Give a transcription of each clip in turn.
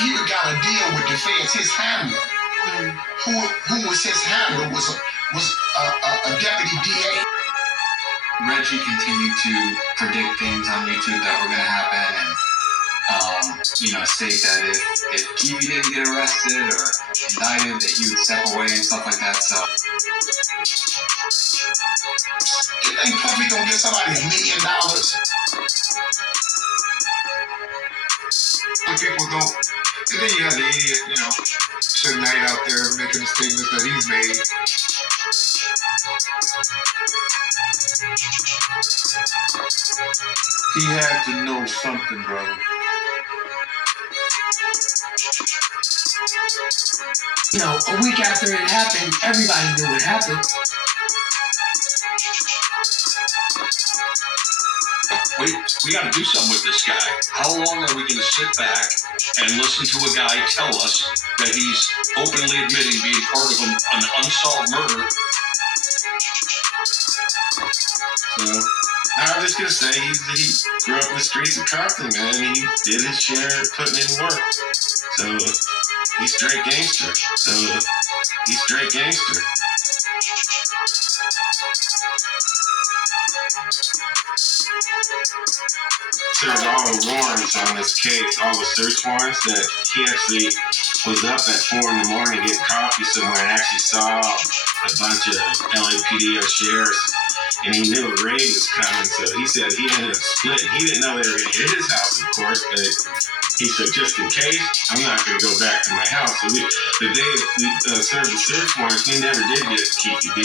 He got a deal with the feds. His handler, who was his handler, was a deputy DA. Reggie continued to predict things on YouTube that were going to happen, and state that if Keefe didn't get arrested or indicted, that he would step away and stuff like that. So, you think Puffy gonna get somebody $1 million? People don't. And then you have the idiot, Suge Knight out there making the statements that he's made. He had to know something, brother. A week after it happened, everybody knew it happened. We got to do something with this guy. How long are we going to sit back and listen to a guy tell us that he's openly admitting being part of an unsolved murder? So, I'm just going to say he grew up in the streets of Compton, man. He did his share putting in work. So, he's straight gangster. Served all the warrants on this case, all the search warrants, that he actually was up at 4 in the morning getting coffee somewhere and actually saw a bunch of LAPD or sheriffs, and he knew a raid was coming, so he said he ended up splitting. He didn't know they were going to hit his house, of course, but he said, just in case, I'm not going to go back to my house. So the day we served the search warrants, we never did get to Keefe D.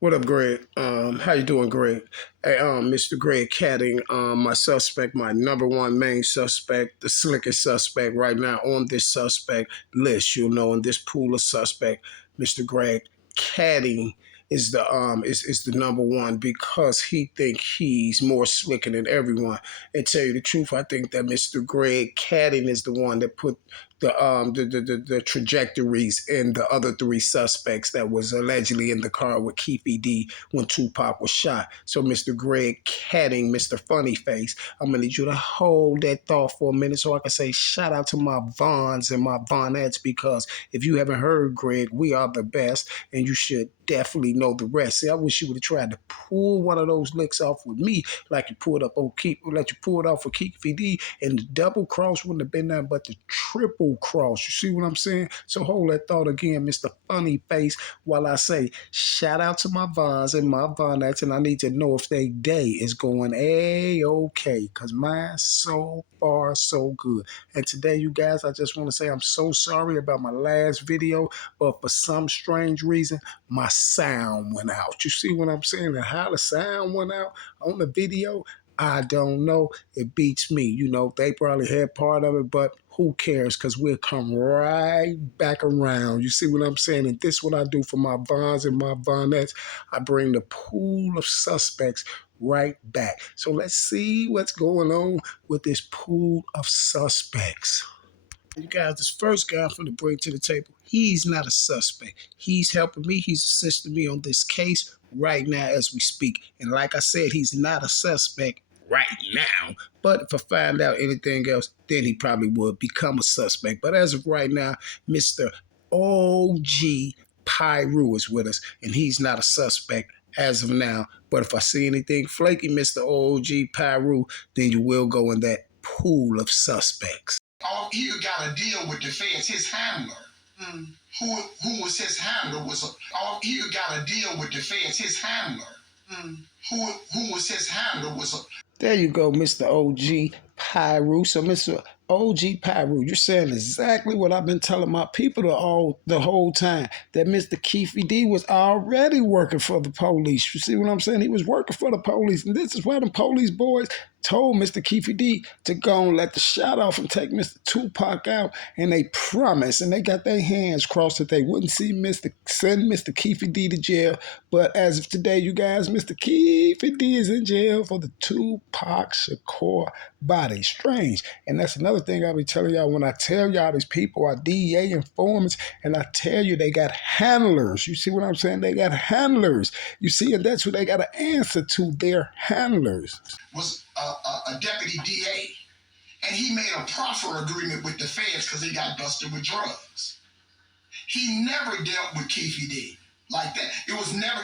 What up, Greg? How you doing, Greg? Hey, Mr. Greg Kading, my suspect, my number one main suspect, the slickest suspect right now on this suspect list, in this pool of suspect, Mr. Greg Kading is the number one, because he think he's more slicker than everyone. And tell you the truth, I think that Mr. Greg Kading is the one that put the trajectories in the other three suspects that was allegedly in the car with Keefe D when Tupac was shot. So Mr. Greg Kading, Mr. Funny Face, I'm gonna need you to hold that thought for a minute so I can say shout out to my Vons and my Vonettes, because if you haven't heard, Greg, we are the best, and you should definitely know the rest. See, I wish you would have tried to pull one of those licks off with me, like you pulled up on Keefe, like you pulled off for Keefe D, and the double cross wouldn't have been nothing but the triple cross. You see what I'm saying? So hold that thought again, Mr. Funny Face, while I say shout out to my Vons and my Vonettes, and I need to know if their day is going A-okay, because mine's so far so good. And today, you guys, I just want to say I'm so sorry about my last video, but for some strange reason, my sound went out. You see what I'm saying? And how the sound went out on the video, I don't know. It beats me. They probably had part of it, but who cares? Because we'll come right back around. You see what I'm saying? And this is what I do for my Vons and my Vonettes. I bring the pool of suspects right back. So let's see what's going on with this pool of suspects. You guys, this first guy I'm going to bring to the table, he's not a suspect. He's helping me. He's assisting me on this case right now as we speak. And like I said, he's not a suspect right now. But if I find out anything else, then he probably would become a suspect. But as of right now, Mr. O.G. Pyru is with us, and he's not a suspect as of now. But if I see anything flaky, Mr. O.G. Pyru, then you will go in that pool of suspects. He got a deal with the feds. His handler, who was his handler, he got a deal with the feds. His handler, who was his handler, was. There you go, Mr. O.G. Pyru. So, Mr. O.G. Pyru, you're saying exactly what I've been telling my people the whole time, that Mr. Keefe D was already working for the police. You see what I'm saying? He was working for the police, and this is why the police boys told Mr. Keefe D to go and let the shot off and take Mr. Tupac out, and they promised and they got their hands crossed that they wouldn't send Mr. Keefe D to jail. But as of today, you guys, Mr. Keefe D is in jail for the Tupac Shakur body. Strange. And that's another thing I'll be telling y'all when I tell y'all these people are DEA informants, and I tell you they got handlers. You see what I'm saying? They got handlers. You see, and that's what they got to answer to, their handlers. Was a deputy DA, and he made a proffer agreement with the feds because he got busted with drugs. He never dealt with Keefe D like that. It was never.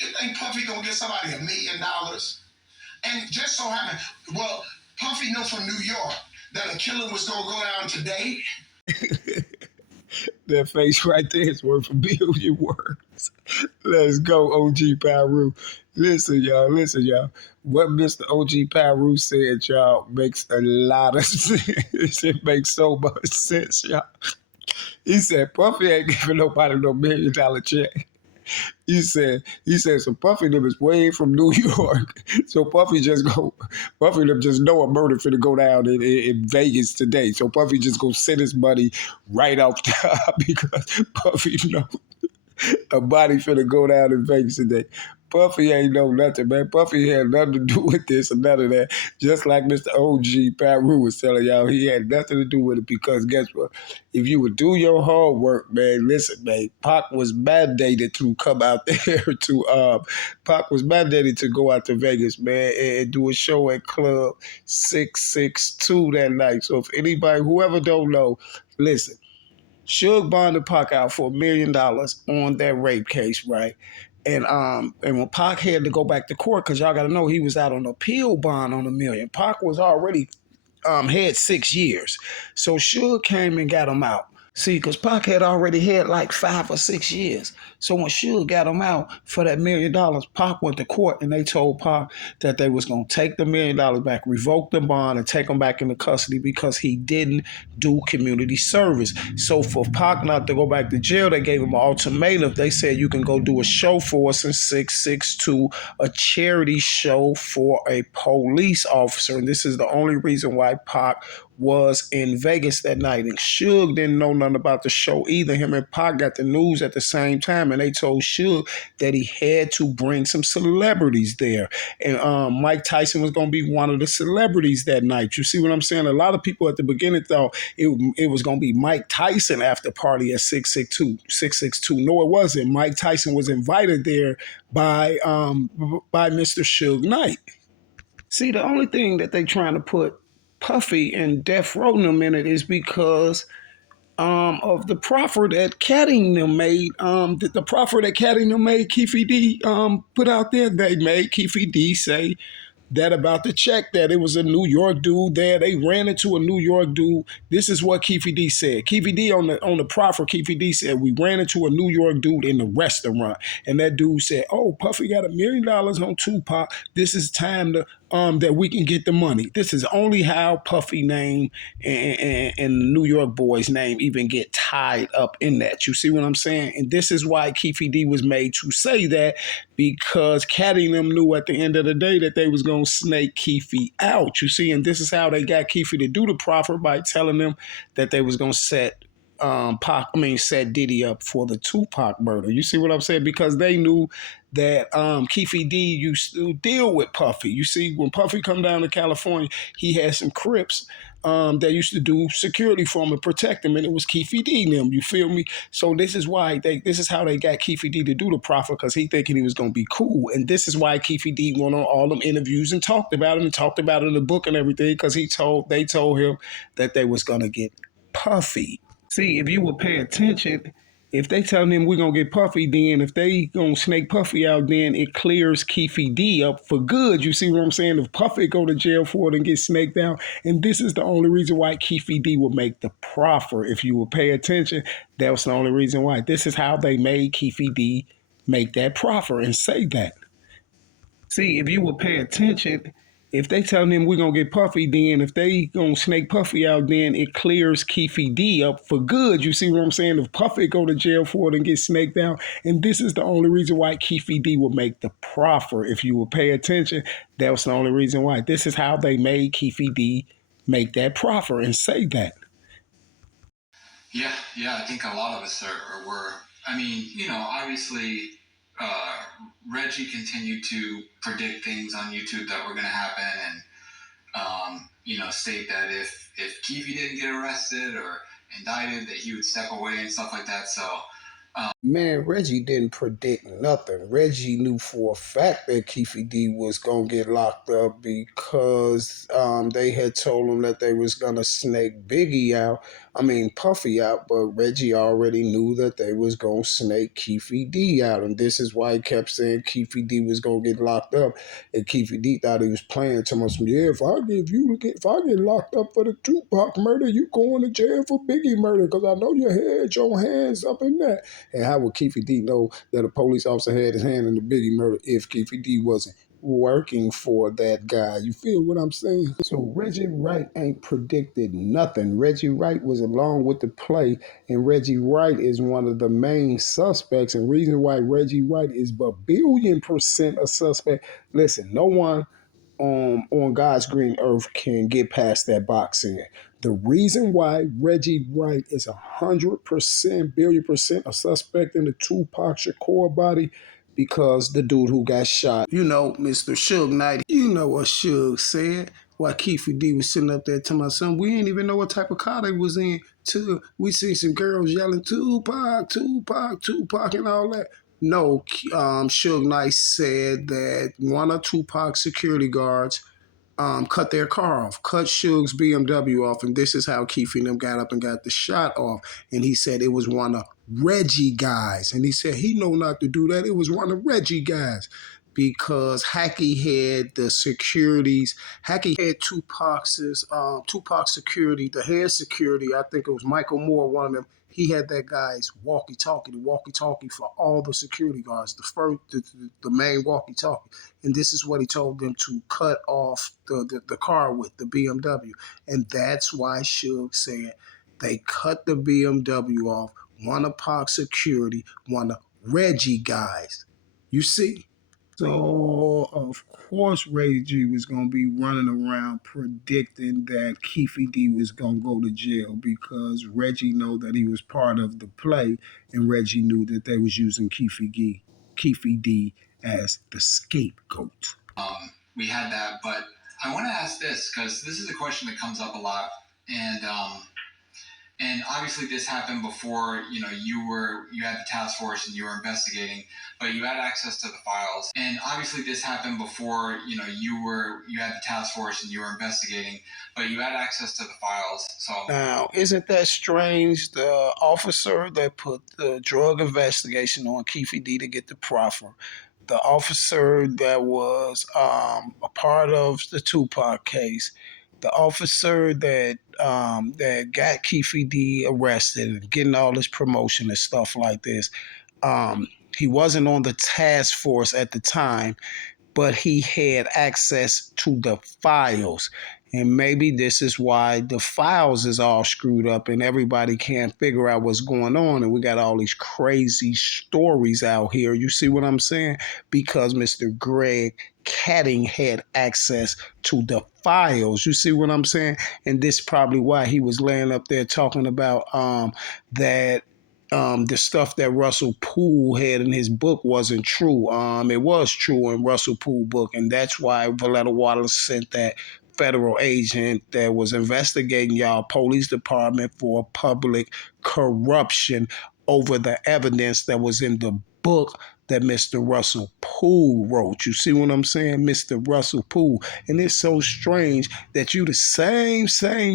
You think Puffy gonna get somebody $1 million? And just so happened, well, Puffy knew from New York that a killer was gonna go down today. That face right there is worth a billion words. Let's go, OG Pyru. Listen, y'all. What Mr. OG Pyru said, y'all, makes a lot of sense. It makes so much sense, y'all. He said, Puffy ain't giving nobody no $1 million check. He said, so Puffy them is way from New York. So Puffy them just know a murder finna go down in Vegas today. So Puffy just gonna send his money right off top because Puffy know a body finna go down in Vegas today. Puffy ain't know nothing, man. Puffy had nothing to do with this or none of that. Just like Mr. OG Pyru was telling y'all, he had nothing to do with it because guess what? If you would do your homework, man, listen, man, Pac was mandated to come out there Pac was mandated to go out to Vegas, man, and do a show at Club 662 that night. So if anybody, whoever don't know, listen, Suge bonded Pac out for $1 million on that rape case, right? And when Pac had to go back to court, because y'all got to know he was out on appeal bond on $1 million. Pac was already had 6 years, so Suge came and got him out. See, because Pac had already had like 5 or 6 years. So when Suge got him out for that $1 million, Pac went to court and they told Pac that they was going to take the $1 million back, revoke the bond, and take him back into custody because he didn't do community service. So for Pac not to go back to jail, they gave him an ultimatum. They said, you can go do a show for us in 662, a charity show for a police officer. And this is the only reason why Pac was in Vegas that night. And Suge didn't know nothing about the show either. Him and Pac got the news at the same time, and they told Suge that he had to bring some celebrities there. And Mike Tyson was going to be one of the celebrities that night. You see what I'm saying? A lot of people at the beginning thought it was going to be Mike Tyson after party at 662. No, it wasn't. Mike Tyson was invited there by Mr. Suge Knight. See, the only thing that they trying to put Puffy and Death Row them in it is because of the proffer that Kading them made. The proffer that Kading them made, Keefe D put out there, they made Keefe D say that about the check, that it was a New York dude there. They ran into a New York dude. This is what Keefe D said. Keefe D on the proffer, Keefe D said, we ran into a New York dude in the restaurant. And that dude said, oh, Puffy got $1 million on Tupac. This is time to that we can get the money. This is only how Puffy name and the New York boys name even get tied up in that. You see what I'm saying? And this is why Keefe D was made to say that, because Caddy them knew at the end of the day that they was going to snake Keefe out. You see, and this is how they got Keefe to do the proffer, by telling them that they was going to set Diddy up for the Tupac murder. You see what I'm saying? Because they knew that Keefe D used to deal with Puffy. You see, when Puffy come down to California, he had some Crips that used to do security for him and protect him, and it was Keefe D them. You feel me? So this is why this is how they got Keefe D to do the proffer, because he thinking he was gonna be cool, and this is why Keefe D went on all them interviews and talked about it in the book and everything, because they told him that they was gonna get Puffy. See, if you would pay attention, if they telling him we're going to get Puffy, then if they going to snake Puffy out, then it clears Keefe D up for good. You see what I'm saying? If Puffy go to jail for it and get snaked out, and this is the only reason why Keefe D will make the proffer. If you would pay attention, that was the only reason why. This is how they made Keefe D make that proffer and say that. See, if you would pay attention, If they telling him we're gonna get Puffy, then if they gonna snake Puffy out, then it clears Keefe D up for good. You see what I'm saying? If Puffy go to jail for it and get snaked out, and this is the only reason why Keefe D will make the proffer. If you will pay attention, that was the only reason why. This is how they made Keefe D make that proffer and say that. Yeah, I think a lot of us were. I mean, obviously, Reggie continued to predict things on YouTube that were going to happen, and state that if Keefe didn't get arrested or indicted, that he would step away and stuff like that. So. Man, Reggie didn't predict nothing. Reggie knew for a fact that Keefe D was gonna get locked up because they had told him that they was gonna snake Puffy out, but Reggie already knew that they was gonna snake Keefe D out, and this is why he kept saying Keefe D was gonna get locked up, and Keefe D thought he was playing to us. Yeah, if I get locked up for the Tupac murder, you going to jail for Biggie murder because I know you had your hands up in that. And how would Keefe D know that a police officer had his hand in the Biggie murder if Keefe D wasn't working for that guy? You feel what I'm saying? So Reggie Wright ain't predicted nothing. Reggie Wright was along with the play, and Reggie Wright is one of the main suspects. And reason why Reggie Wright is a billion% a suspect. Listen, no one on God's green earth can get past that box in. The reason why Reggie Wright is 100%, billion% a suspect in the Tupac Shakur body, because the dude who got shot, Mr. Suge Knight, you know what Suge said. While Keefe D was sitting up there telling my son, we didn't even know what type of car they was in. We see some girls yelling, Tupac, Tupac, Tupac, and all that. No, Suge Knight said that one of Tupac's security guards cut their car off, cut Suge's BMW off, and this is how Keefe and them got up and got the shot off. And he said it was one of Reggie guys, and he said he know not to do that. It was one of Reggie guys because Hackey had the securities. Hackey had Tupac security, the head security. I think it was Michael Moore, one of them. He had that guy's walkie-talkie, the walkie-talkie for all the security guards, the main walkie-talkie. And this is what he told them to cut off the car with, the BMW. And that's why Suge said they cut the BMW off, one of Pac's security, one of Reggie guys. You see? So, of course, Reggie was going to be running around predicting that Keefe D was going to go to jail because Reggie know that he was part of the play, and Reggie knew that they was using Keefe D as the scapegoat. We had that, but I want to ask this because this is a question that comes up a lot, and obviously this happened before you had the task force and you were investigating, but you had access to the files. And obviously this happened before you had the task force and you were investigating, but you had access to the files. So now, isn't that strange? The officer that put the drug investigation on Keefe D to get the proffer, the officer that was a part of the Tupac case, the officer that got Keefe D arrested and getting all this promotion and stuff like this, he wasn't on the task force at the time, but he had access to the files. And maybe this is why the files is all screwed up and everybody can't figure out what's going on. And we got all these crazy stories out here. You see what I'm saying? Because Mr. Greg Kading had access to the files. You see what I'm saying? And this is probably why he was laying up there talking about that the stuff that Russell Poole had in his book wasn't true. It was true in Russell Poole's book, and that's why Valletta Wallace sent that federal agent that was investigating y'all police department for public corruption over the evidence that was in the book that Mr. Russell Poole wrote. You see what I'm saying? Mr. Russell Poole. And it's so strange that you the same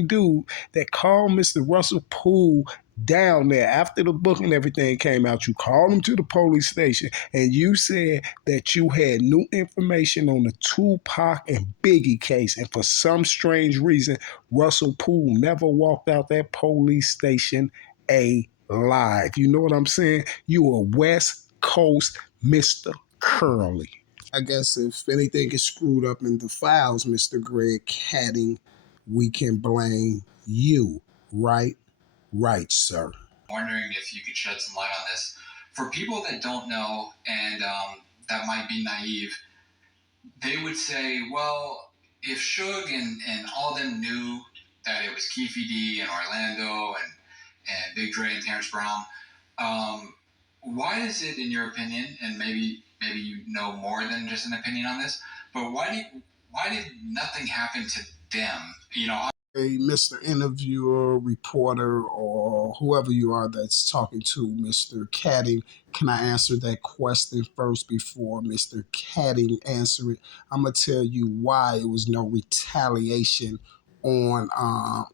dude that called Mr. Russell Poole down there after the book and everything came out. You called him to the police station and you said that you had new information on the Tupac and Biggie case. And for some strange reason, Russell Poole never walked out that police station alive. You know what I'm saying? You a West Coast Mr. Curly. I guess if anything is screwed up in the files, Mr. Greg Kading, we can blame you, right? Right, sir. Wondering if you could shed some light on this. For people that don't know and that might be naive, they would say, well, if Suge and all them knew that it was Keefe D and Orlando and Big Dre and Terrence Brown, why is it, in your opinion, and maybe you know more than just an opinion on this, but why did nothing happen to them? You know, Hey, Mr. Interviewer, reporter, or whoever you are that's talking to Mr. Caddy, can I answer that question first before Mr. Caddy answer it? I'm gonna tell you why it was no retaliation on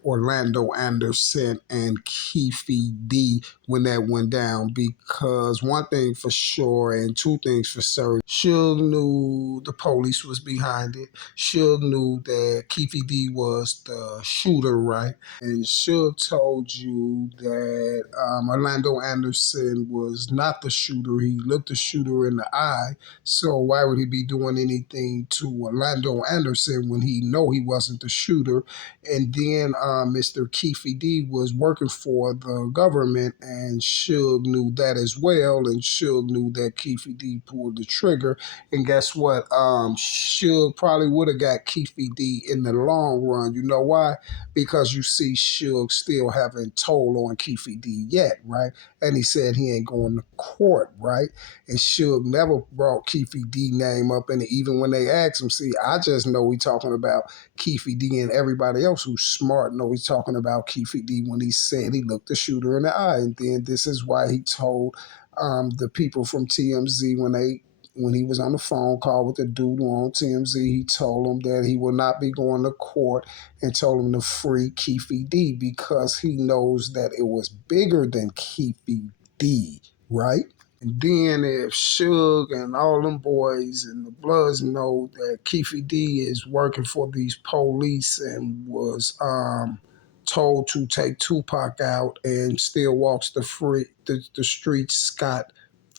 Orlando Anderson and Keefe D when that went down, because one thing for sure and two things for certain, Suge knew the police was behind it. Suge knew that Keefe D was the shooter, right? And Suge told you that Orlando Anderson was not the shooter. He looked the shooter in the eye. So why would he be doing anything to Orlando Anderson when he know he wasn't the shooter? And then Mr. Keefe D was working for the government, and Suge knew that as well. And Suge knew that Keefe D pulled the trigger. And guess what? Suge probably would have got Keefe D in the long run. You know why? Because you see, Suge still haven't told on Keefe D yet, right? And he said he ain't going to court, right? And Suge never brought Keefe D name up in it, even when they asked him. See, I just know we talking about Keefe D, and everybody else who's smart know he's talking about Keefe D when he said he looked the shooter in the eye. And then this is why he told the people from TMZ when he was on the phone call with the dude on TMZ, he told him that he will not be going to court and told him to free Keefe D because he knows that it was bigger than Keefe D, right? And then if Suge and all them boys and the Bloods know that Keefe D is working for these police and was told to take Tupac out and still walks the streets scot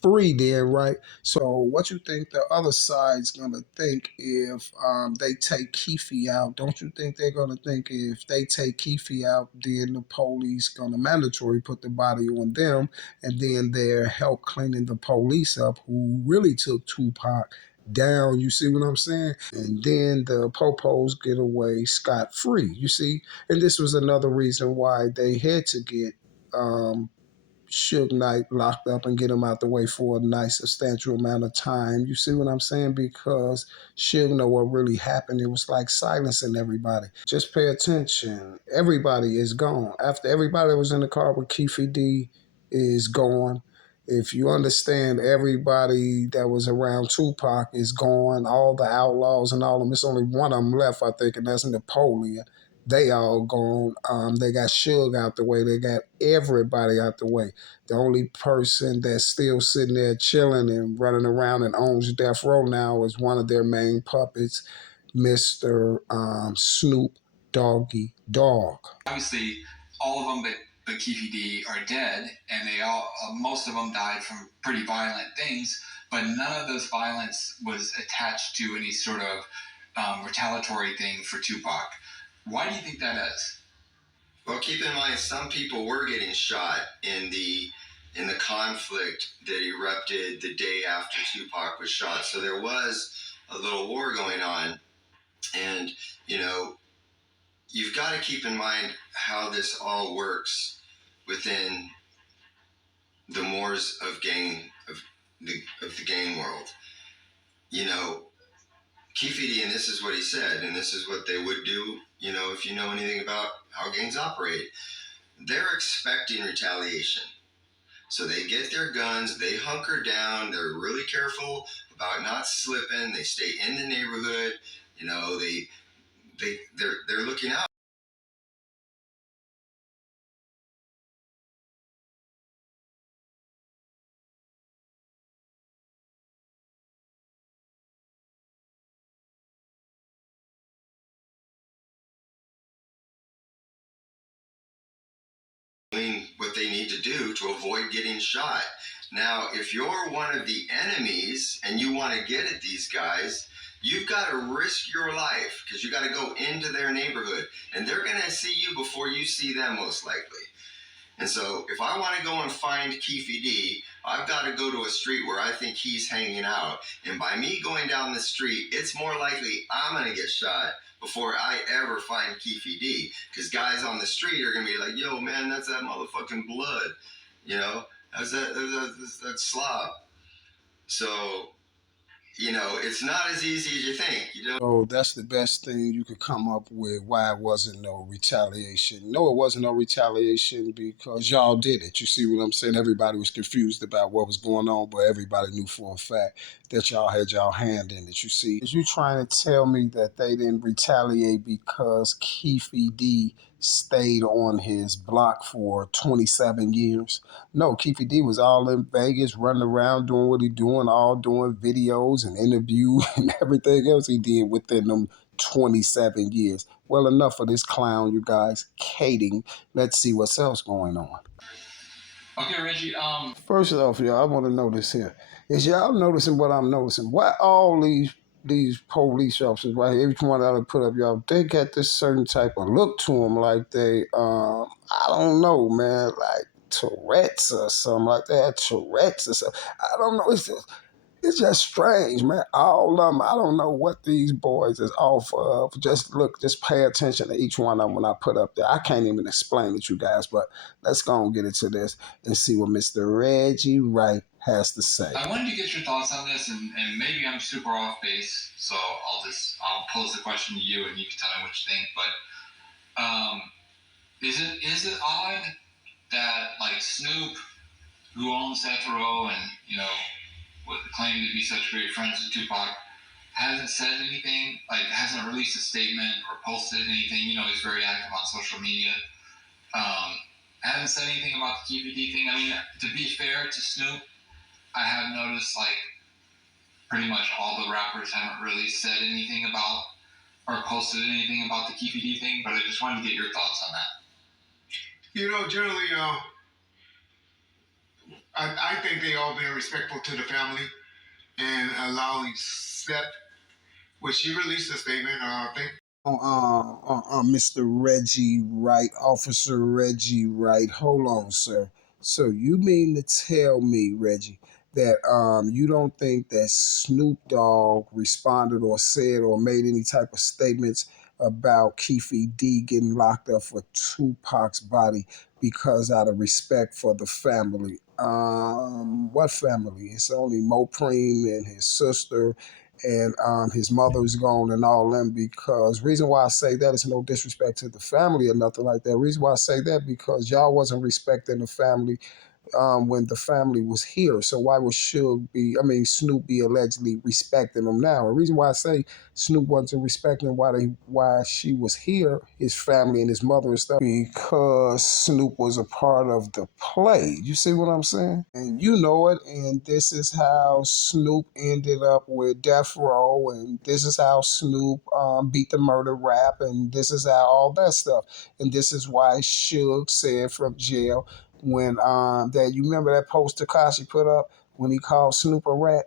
free there, right? So what you think the other side's gonna think if they take Keefe out? Don't you think they're gonna think if they take Keefe out, then the police gonna mandatory put the body on them, and then they're help cleaning the police up who really took Tupac down. You see what I'm saying? And then the popos get away scot free. You see, and this was another reason why they had to get um, Suge Knight locked up and get him out the way for a nice substantial amount of time. You see what I'm saying? Because Suge know what really happened. It was like silencing everybody. Just pay attention. Everybody is gone. After everybody that was in the car with Keefe D is gone. If you understand, everybody that was around Tupac is gone. All the outlaws and all of them. It's only one of them left, I think, and that's Napoleon. They all gone. They got Suge out the way. They got everybody out the way. The only person that's still sitting there chilling and running around and owns Death Row now is one of their main puppets, Mr. Snoop Doggy Dog. obviously, all of them but Keefe D are dead, and they all most of them died from pretty violent things. But none of those violence was attached to any sort of retaliatory thing for Tupac. Why do you think that is? Well, keep in mind, some people were getting shot in the conflict that erupted the day after Tupac was shot. So there was a little war going on, and you know, you've got to keep in mind how this all works within the mores of the gang world. You know, Keefe D, and this is what he said, and this is what they would do. You know, if you know anything about how gangs operate, they're expecting retaliation. So they get their guns, they hunker down, they're really careful about not slipping, they stay in the neighborhood, you know, they're looking out. doing what they need to do to avoid getting shot. Now, if you're one of the enemies and you want to get at these guys, you've got to risk your life because you got to go into their neighborhood and they're going to see you before you see them, most likely. And so if I want to go and find Keefe D, I've got to go to a street where I think he's hanging out. And by me going down the street, it's more likely I'm going to get shot before I ever find Keefe D. Because guys on the street are going to be like, yo, man, that's that motherfucking blood. You know, that's slob. So, you know, it's not as easy as you think. You know, Oh, that's the best thing you could come up with why it wasn't no retaliation. No, it wasn't no retaliation because y'all did it. You see what I'm saying? Everybody was confused about what was going on, but everybody knew for a fact that y'all had y'all hand in it. You see, is you trying to tell me that they didn't retaliate because Keefe D stayed on his block for 27 years? No, Keefe D was all in Vegas, running around doing what he doing, all doing videos and interviews and everything else he did within them 27 years. Well, enough of this clown, you guys. Kading. Let's see what's else going on. Okay, Reggie. First off, y'all, I want to know this here. Is y'all noticing what I'm noticing? Why all these police officers right here, every one that I put up, y'all, they got this certain type of look to them, like they, I don't know, man, like Tourette's or something like that. Tourette's or something. I don't know. It's just strange, man. All of them, I don't know what these boys is off of. Just look, just pay attention to each one of them when I put up there. I can't even explain it, you guys, but let's go and get into this and see what Mr. Reggie Wright has to say. I wanted to get your thoughts on this, and maybe I'm super off base, so I'll pose the question to you, and you can tell me what you think. But is it odd that like Snoop, who owns Death Row, and claiming to be such great friends with Tupac, hasn't said anything, like hasn't released a statement or posted anything? You know, he's very active on social media. Hasn't said anything about the Keefe D thing. I mean, to be fair to Snoop, I have noticed like pretty much all the rappers haven't really said anything about or posted anything about the Keefe D thing, but I just wanted to get your thoughts on that. You know, generally, I think they all been respectful to the family and allowing step, which he released a statement. I think Mr. Reggie Wright, Officer Reggie Wright. Hold on, sir. So you mean to tell me, Reggie, that you don't think that Snoop Dogg responded or said or made any type of statements about Keefe D getting locked up for Tupac's body because out of respect for the family? What family? It's only Mopreme and his sister and his mother's gone and all them. Because reason why I say that is no disrespect to the family or nothing like that. Reason why I say that because y'all wasn't respecting the family when the family was here. So why would Snoop be allegedly respecting them now? The reason why I say Snoop wasn't respecting why she was here, his family and his mother and stuff, because Snoop was a part of the play. You see what I'm saying? And you know it. And this is how Snoop ended up with Death Row, and this is how Snoop beat the murder rap, and this is how all that stuff. And this is why Suge said from jail when that you remember that post Tekashi put up when he called Snoop a rat,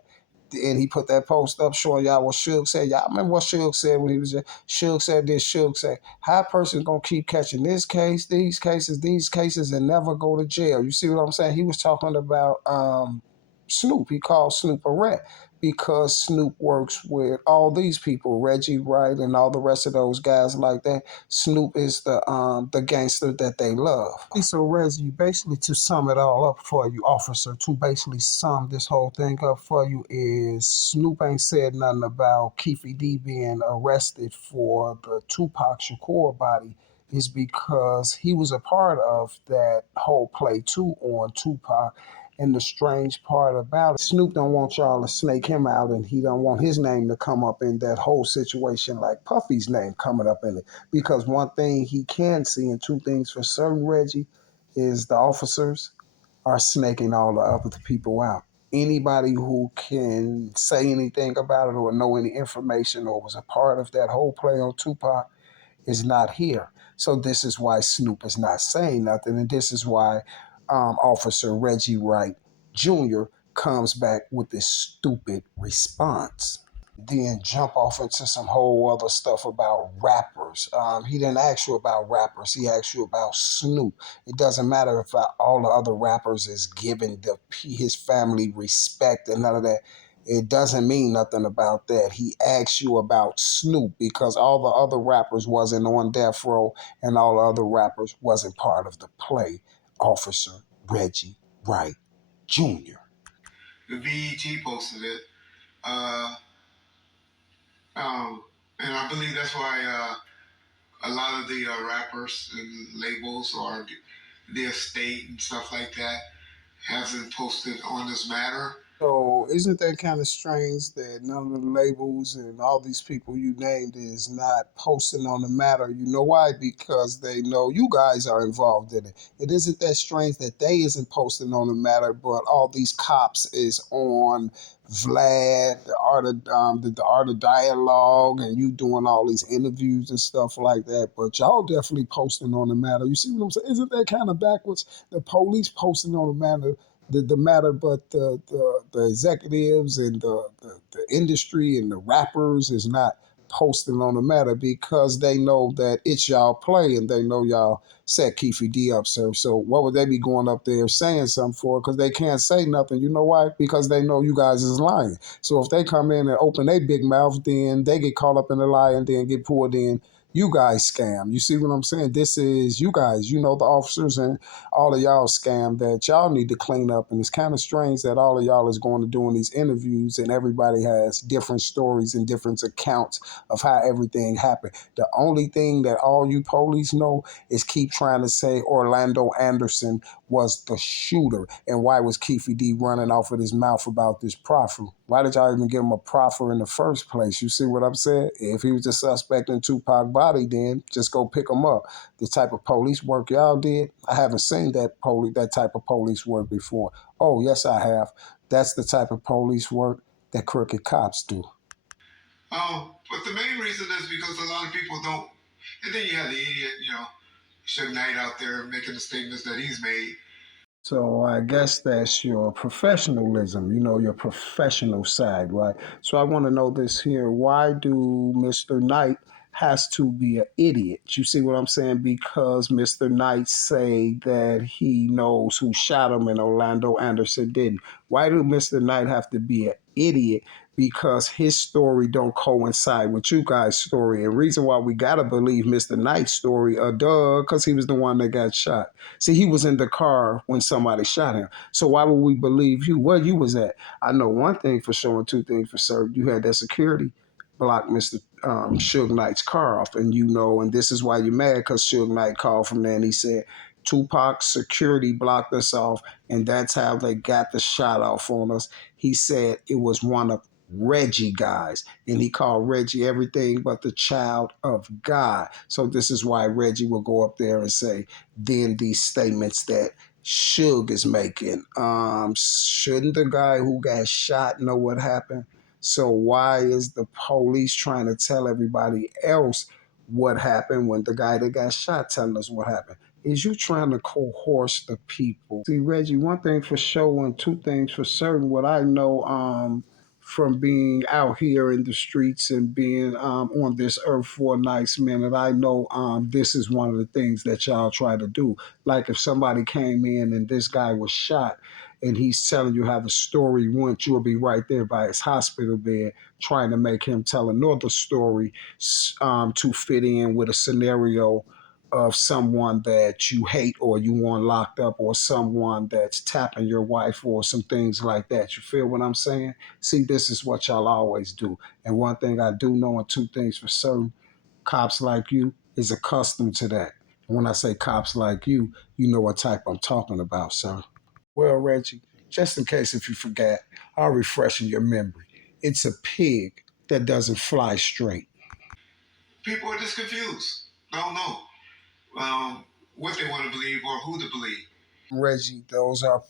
and he put that post up showing y'all what Suge said. Y'all remember what Suge said when he was there? Suge said this. Suge said, "How a person gonna keep catching this case, these cases, and never go to jail?" You see what I'm saying? He was talking about Snoop. He called Snoop a rat because Snoop works with all these people, Reggie Wright and all the rest of those guys like that. Snoop is the gangster that they love. So Reggie, basically to sum it all up for you, officer, to basically sum this whole thing up for you is Snoop ain't said nothing about Keefe D being arrested for the Tupac Shakur body is because he was a part of that whole play too on Tupac. And the strange part about it, Snoop don't want y'all to snake him out, and he don't want his name to come up in that whole situation like Puffy's name coming up in it. Because one thing he can see, and two things for certain, Reggie, is the officers are snaking all the other people out. Anybody who can say anything about it or know any information or was a part of that whole play on Tupac is not here. So this is why Snoop is not saying nothing, and this is why Officer Reggie Wright Jr. comes back with this stupid response. Then jump off into some whole other stuff about rappers. He didn't ask you about rappers. He asked you about Snoop. It doesn't matter if all the other rappers is giving his family respect and none of that. It doesn't mean nothing about that. He asked you about Snoop because all the other rappers wasn't on death row and all the other rappers wasn't part of the play. Officer Reggie Wright Jr. The BET posted it. Uh, and I believe that's why a lot of the rappers and labels or the estate and stuff like that hasn't posted on this matter. So isn't that kind of strange that none of the labels and all these people you named is not posting on the matter? You know why? Because they know you guys are involved in it. It isn't that strange that they isn't posting on the matter, but all these cops is on Vlad, the art of dialogue, and you doing all these interviews and stuff like that. But y'all definitely posting on the matter. You see what I'm saying? Isn't that kind of backwards? The police posting on the matter the matter, but the executives and the industry and the rappers is not posting on the matter because they know that it's y'all play and they know y'all set Keefe D up, sir. So what would they be going up there saying something for? Because they can't say nothing. You know why? Because they know you guys is lying. So if they come in and open their big mouth, then they get caught up in the lie and then get pulled in. You guys scam. You see what I'm saying? This is you guys, the officers and all of y'all scam that y'all need to clean up. And it's kind of strange that all of y'all is going to doing these interviews and everybody has different stories and different accounts of how everything happened. The only thing that all you police know is keep trying to say Orlando Anderson was the shooter. And why was Keefe D running off of his mouth about this proffer? Why did y'all even give him a proffer in the first place? You see what I'm saying? If he was a suspect in Tupac body, then just go pick him up. The type of police work y'all did, I haven't seen that type of police work before. Oh, yes, I have. That's the type of police work that crooked cops do. But the main reason is because a lot of people don't. And then you have the idiot, Suge Knight out there making the statements that he's made. So I guess that's your professionalism, your professional side, right? So I want to know this here. Why do Mr. Knight has to be an idiot? You see what I'm saying? Because Mr. Knight say that he knows who shot him and Orlando Anderson didn't. Why do Mr. Knight have to be an idiot? Because his story don't coincide with you guys' story. And reason why we gotta believe Mr. Knight's story, because he was the one that got shot. See, he was in the car when somebody shot him. So why would we believe you? Where you was at? I know one thing for sure and two things for certain. You had that security block Mr. Suge Knight's car off. And this is why you're mad because Suge Knight called from there and he said, Tupac's security blocked us off, and that's how they got the shot off on us. He said it was one of Reggie guys, and he called Reggie everything but the child of God. So this is why Reggie will go up there and say, then these statements that Suge is making. Shouldn't the guy who got shot know what happened? So why is the police trying to tell everybody else what happened when the guy that got shot telling us what happened? Is you trying to coerce the people? See, Reggie, one thing for sure and two things for certain. What I know from being out here in the streets and being on this earth for a nice minute, I know this is one of the things that y'all try to do. Like if somebody came in and this guy was shot and he's telling you how the story went, you'll be right there by his hospital bed trying to make him tell another story to fit in with a scenario of someone that you hate or you want locked up or someone that's tapping your wife or some things like that. You feel what I'm saying? See, this is what y'all always do. And one thing I do know and two things for certain, cops like you is accustomed to that. And when I say cops like you know what type I'm talking about, sir. Well, Reggie, just in case if you forgot, I'll refresh your memory. It's a pig that doesn't fly straight. People are just confused. Don't know what they want to believe or who to believe. Reggie, those are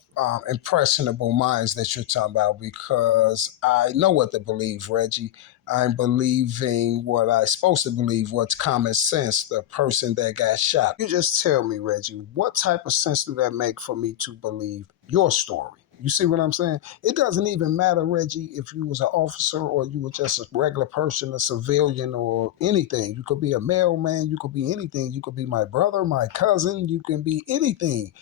impressionable minds that you're talking about because I know what to believe, Reggie. I'm believing what I'm supposed to believe, what's common sense, the person that got shot. You just tell me, Reggie, what type of sense do that make for me to believe your story? You see what I'm saying? It doesn't even matter, Reggie, if you was an officer or you were just a regular person, a civilian or anything. You could be a mailman, you could be anything. You could be my brother, my cousin, you can be anything.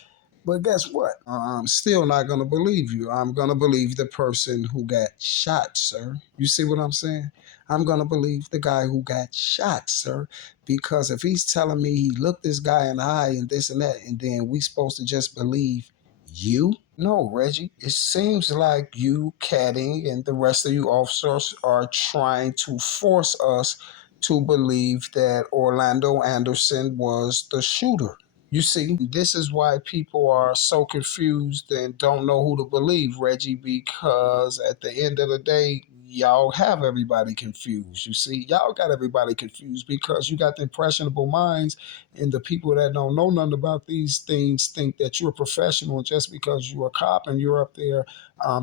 But guess what? I'm still not going to believe you. I'm going to believe the person who got shot, sir. You see what I'm saying? I'm going to believe the guy who got shot, sir. Because if he's telling me he looked this guy in the eye and this and that, and then we supposed to just believe you? No, Reggie. It seems like you, Kading, and the rest of you officers are trying to force us to believe that Orlando Anderson was the shooter. You see, this is why people are so confused and don't know who to believe, Reggie, because at the end of the day, y'all have everybody confused. You see, y'all got everybody confused because you got the impressionable minds, and the people that don't know nothing about these things think that you're a professional just because you're a cop and you're up there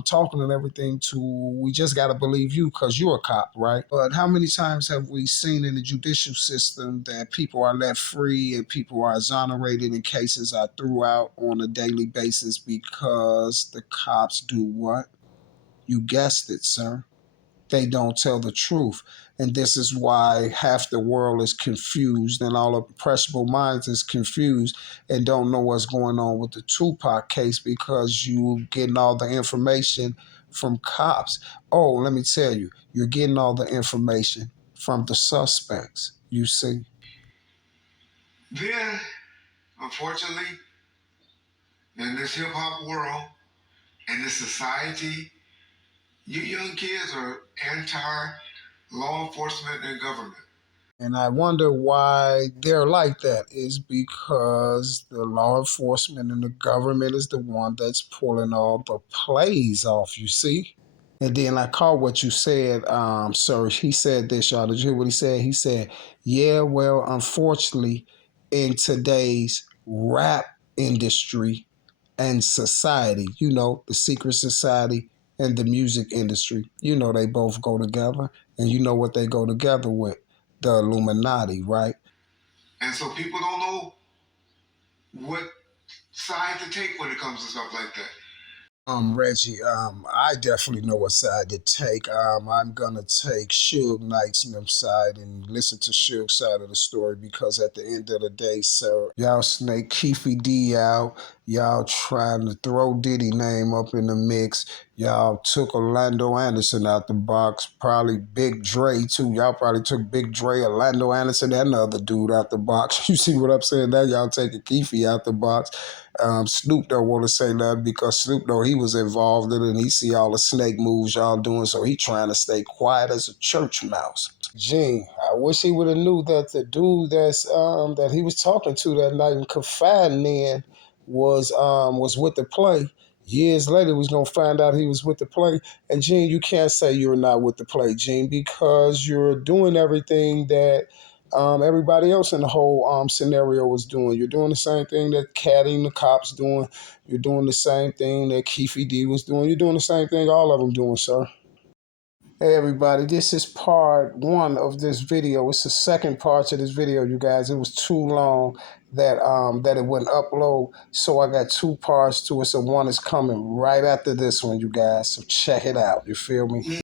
talking and everything to, we just got to believe you because you're a cop, right? But how many times have we seen in the judicial system that people are let free and people are exonerated and cases are threw out on a daily basis because the cops do what? You guessed it, sir. They don't tell the truth. And this is why half the world is confused and all the impressionable minds is confused and don't know what's going on with the Tupac case because you getting all the information from cops. Oh, let me tell you, you're getting all the information from the suspects, you see. Then, unfortunately, in this hip hop world, in this society, you young kids are anti law enforcement and government. And I wonder why they're like that is because the law enforcement and the government is the one that's pulling all the plays off, you see? And then I caught what you said, sir. He said this, y'all. Did you hear what he said? He said, yeah, well, unfortunately, in today's rap industry and society, the secret society and the music industry, they both go together. And you know what they go together with? The Illuminati, right? And so people don't know what side to take when it comes to stuff like that. Reggie, I definitely know what side to take. I'm gonna take Suge Knight's side and listen to Suge's side of the story because at the end of the day, sir, y'all snake Keefe D out. Y'all trying to throw Diddy name up in the mix. Y'all took Orlando Anderson out the box. Probably Big Dre too. Y'all probably took Big Dre, Orlando Anderson, and another dude out the box. You see what I'm saying? Now y'all taking Keefe out the box. Snoop don't want to say nothing because Snoop know he was involved in it and he see all the snake moves y'all doing, so he trying to stay quiet as a church mouse. Gene, I wish he would have knew that the dude that he was talking to that night and confiding in was with the play. Years later, we was gonna find out he was with the play. And Gene, you can't say you're not with the play, Gene, because you're doing everything that everybody else in the whole scenario was doing. You're doing the same thing that Caddy and the cops doing. You're doing the same thing that Keefe D was doing. You're doing the same thing all of them doing, sir. Hey everybody, this is part one of this video. It's the second part to this video, you guys. It was too long that it wouldn't upload, so I got two parts to it. So one is coming right after this one, you guys. So check it out. You feel me?